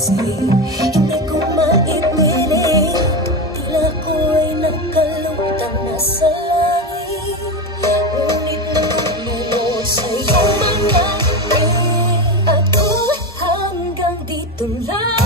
Hindi ko maipilit, tila ko ay nakalutang na sa langit. Ngunit natungo sa'yo mga ako hanggang dito lang.